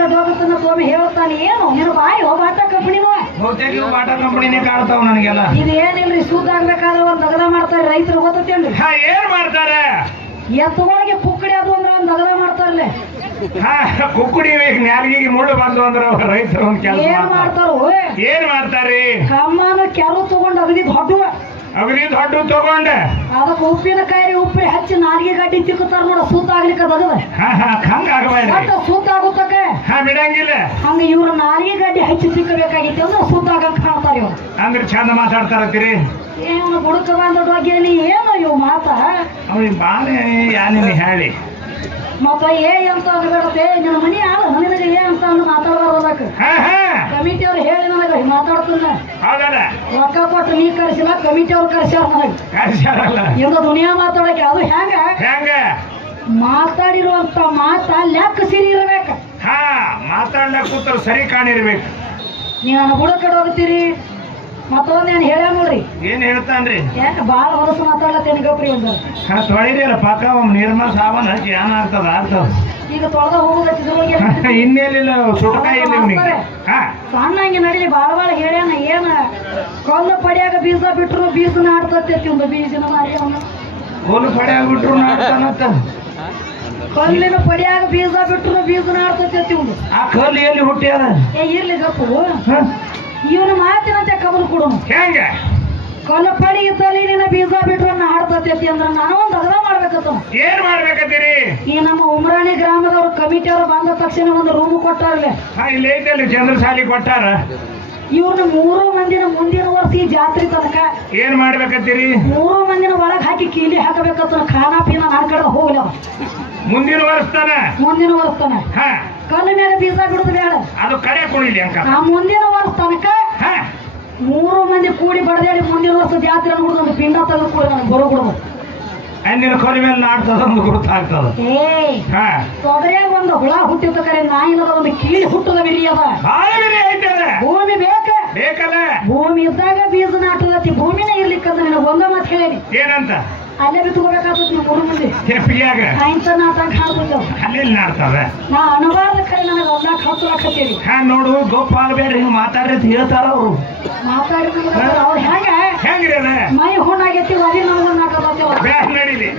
ಬಂದ ಹೋಗುತ್ತನ್ನ ತೋಮಿ ಹೇಳ್ತಾನೆ ಏನು ನೀನು ಬಾಯಿ ಬಾಟಾ ಕಂಪನಿನೋ ಬಹುತೇಕ ಬಾಟಾ ಕಂಪನಿನೇ ಕಾಣ್ತಾವ ನನಗೆಲ್ಲ. ಇದೇನಿಲ್ರಿ ಸೂದ್ ಆಗ್ಬೇಕಾದ್ರೆ ಒಂದ್ ದಗದ ಮಾಡ್ತಾರೆ ರೈತರು ಗೊತ್ತೇನ್ರಿ? ಏನ್ ಮಾಡ್ತಾರೆ? ಎತ್ತುಗಳಿಗೆ ಕುಕ್ಕಡಿ ಅದು ಅಂದ್ರೆ ಒಂದ್ ದಗದ ಮಾಡ್ತಾರಲ್ಲೇ. ಕುಕ್ಕುಡಿ ನ್ಯಾಲ್ಗಿಗೆ ಮುಳ್ಳು ಬಂದು ಅಂದ್ರೆ ರೈತರು ಒಂದ್ ಕೆಲಸ ಏನ್ ಮಾಡ್ತಾರು? ಏನ್ ಮಾಡ್ತಾರಿ? ಕಮ್ಮನ ಕೆರು ತಗೊಂಡು ಅಗದಿ ದೊಡ್ಡ ತಗೊಂಡ ಅದಕ್ಕೆ ಉಪ್ಪಿನಕಾಯಿ ಉಪ್ಪಿ ಹಚ್ಚಿ ನಾಲ್ಗೆ ಗಡ್ಡಿ ತಿಕ್ಕತಾರ ನೋಡ ಸೂತ ಆಗ್ಲಿಕ್ಕೆ ದಗದ ಹಂಗ ಆಗಬೇಡ ಸೂತ ಆಗುತ್ತಕ್ಕೆ ಬಿಡಂಗಿಲ್ಲ. ಹಂಗ ಇವ್ರ ನಾಲ್ಗೆ ಗಡ್ಡಿ ಹಚ್ಚಿ ತಿಕ್ಕಬೇಕಾಗಿತ್ತು ಅಂದ್ರೆ ಸೂತ ಆಗಂಗ್ ಕಾಣ್ತಾರ ಇವ್ರು. ಅಂದ್ರೆ ಚಂದ ಮಾತಾಡ್ತಾರತ್ತೀರಿ. ಏನು ಬುಡಕ ಬಂದ ಡೊಗ್ಗೇಲಿ ಏನು ಇವು ಮಾತ ಅವ್ನಿಗೆ ಬಾಳೆ ಯಾನೇನು ಹೇಳಿ ಮತ್ತ ಅಂತ ಅನ್ಬೇಡತ್ತೆ ನಿನ್ನ ಮನಿ ಆಳ ನನಗೆ ಅಂತ ಅಂದು ಮಾತಾಡಬಾರ್ದಕ್ಕೆ ಕಮಿಟಿ ಅವ್ರು ಹೇಳಿ ನನಗೆ ಮಾತಾಡ್ತಾನ ರೊಕ್ಕ ಕೊಟ್ಟು ನೀ ಕರ್ಸಿಲ್ಲ ಕಮಿಟಿ ಅವ್ರು ಕರ್ಸ್ಯಾರ ನನಗೆ ಇವ್ರ ದುನಿಯಾ ಮಾತಾಡಕ್ಕೆ ಅದು ಹೆಂಗ ಮಾತಾಡಿರುವಂತ ಮಾತ ಲೆಕ್ಕ ಸಿರಿ ಇರ್ಬೇಕ. ಮಾತಾಡ್ಲಕ್ಕ ಕೂತರು ಸರಿ ಕಾಣಿರ್ಬೇಕು. ನೀವ್ ನನ್ನ ಬುಡಕಡೆ ಹೋಗ್ತೀರಿ ಮತ್ತೊಂದೇನು ಹೇಳ್ಯ ನೋಡ್ರಿ. ಏನ್ ಹೇಳ್ತಾನ್ರಿ? ಯಾಕೆ ಬಾಳ ಹೊಲಸು ಮಾತಾಡ್ಲತ್ತೇನೆ ಗಪ್ರಿ ಒಂದು ತೊಳಿದಿರ ಪಕ್ಕ ನಿರ್ಮಾ ಸಾಬನ್ ಹಚ್ಚಿ ಏನಾಗ್ತದ ಆಗ್ತದ. ಈಗ ತೊಳೆದ ಹೋಗುದಕ್ಕೆ ಇನ್ನೇನಿಲ್ಲ ಸುಟಕಾಯಿ ಸಣ್ಣ ಹಂಗೆ ನಡೀಲಿ ಬಾಳ ಹೇಳ್ಯಾನ ಏನ ಕಲ್ಲು ಪಡಿಯಾಗ ಬೀಜ ಬಿಟ್ರು ಬೀಜ ನಾಡ್ತೈತಿ ಒಂದು ಬೀಜನ ಮಾರಿ ಕೋಲು ಪಡಿಯಾಗ ಬಿಟ್ರು ನಾಡ್ತಾನತ್ತ. ಕಲ್ಲಿನ ಪಡಿಯಾಗ ಬೀಜ ಬಿಟ್ರು ಬೀಜ ನಾಡ್ತೈತಿ ಒಂದು. ಆ ಕಲ್ಲು ಎಲ್ಲಿ ಹುಟ್ಟ್ಯಾದ? ಇರ್ಲಿ ಗಪ್ಪು ಇವನು ಮಾತಿನಂತೆ ಕಬಲು ಕೊಡೋನು ಹೆಂಗ ಕಲ್ಲು ಪಡಿ ಇದ್ದಲ್ಲಿ ನಿನ್ನ ಬೀಜ ಬಿಟ್ರು ನಾಡ್ತೈತಿ ಅಂದ್ರೆ ನಾನು ಒಂದು ಅಗಲ ಮಾಡ್ಬೇಕತ್ತ. ಏನ್ ಮಾಡ್ಬೇಕತ್ತೀರಿ? ಈ ನಮ್ಮ ಉಮ್ರಾಣಿ ಗ್ರಾಮದವ್ರು ಕಮಿಟಿ ಅವರು ಬಂದ ತಕ್ಷಣ ಒಂದು ರೂಮ್ ಕೊಟ್ಟಾರಲ್ಲ. ಇಲ್ಲಿ ಐತಲ್ಲಿ ಚಂದ್ರಶಾಲಿ ಕೊಟ್ಟಾರ. ಇವ್ರನ್ನ 3 ಮಂದಿನ ಮುಂದಿನ ವರ್ಷ ಈ ಜಾತ್ರೆ ತನಕ ಏನ್ ಮಾಡ್ಬೇಕತ್ತೀರಿ? 3 ಮಂದಿನ ಒಳಗ್ ಹಾಕಿ ಕೀಲಿ ಹಾಕಬೇಕತ್ತ. ಖಾನಾ ಪೀನಾ ನಾನ್ ಕಡೆ ಹೋಗ್ಲ ಮುಂದಿನ ವರ್ಷ ತನ ಕಲ್ಲು ಮೇಲೆ ಬೀಜ ಬಿಡುದು ಬೇಡ, ಅದು ಕಡೆ ಕುಣಿಲಿ ಅಂಕ. ಆ ಮುಂದಿನ ವರ್ಷ ತನಕ 3 ಮಂದಿ ಕೂಡಿ ಬಡದೇಳಿ ಮುಂದಿನ ವರ್ಷ ಜಾತ್ರೆ ಅನ್ಬಿಡುದು ಒಂದು ಪಿಂಡ ತೆಗೆದು ಕೂಡ ನನಗೆ ಬರೋಬಿಡುದು. ಅಂದಿನ ಕೊಲೆ ಮೇಲೆ ನಾಡ್ತದ ಗೊತ್ತಾಗ್ತದ. ತೊಗರಿಯಾಗ ಒಂದು ಹುಳ ಹುಟ್ಟಿದ ಕರೆ ನಾಯಿನದ ಒಂದು ಕೀಳಿ ಹುಟ್ಟದ ಬಿರಿ ಅದ. ಭೂಮಿ ಬೇಕಲ್ಲ. ಭೂಮಿ ಇದ್ದಾಗ ಬೀಜ ನಾಟದತಿ. ಭೂಮಿನೇ ಇರ್ಲಿಕ್ಕಂದ್ರೆ ನನಗೆ ಒಂದ ಮಾತು ಹೇಳೇನಿ. ಏನಂತ? ಅಲ್ಲೇ ಬಿತ್ಕೋಬೇಕಾಗ್ತದೆ ನೀವು 3 ಮಂದಿ ಆಯ್ತ ನಾಟಕ ಹಾಡ್ಬಿಟ್ಟು ಅಲ್ಲಿ ನಾಡ್ತದ. ನಾ ಅನಬಾರ್ದ ಕರೆ ನನಗೆ ಒಂದಾಕ ಹತ್ತು ಲಕ್ಷ ಕೇಳಿ ನೋಡು ಗೋಪಾಲ ಬೇಡ ಹಿಂಗ ಮಾತಾಡ್ರಿ ಅಂತ ಹೇಳ್ತಾರ ಅವ್ರು. ಮಾತಾಡಿ ಅವ್ರು ಹೆಂಗ್ರಿ ಮೈ ಹುಣ್ಣಾಗೈತಿ ಅದೇ ನಮ್ಗೆ ನಾಟಕ ನಡೀಲಿ.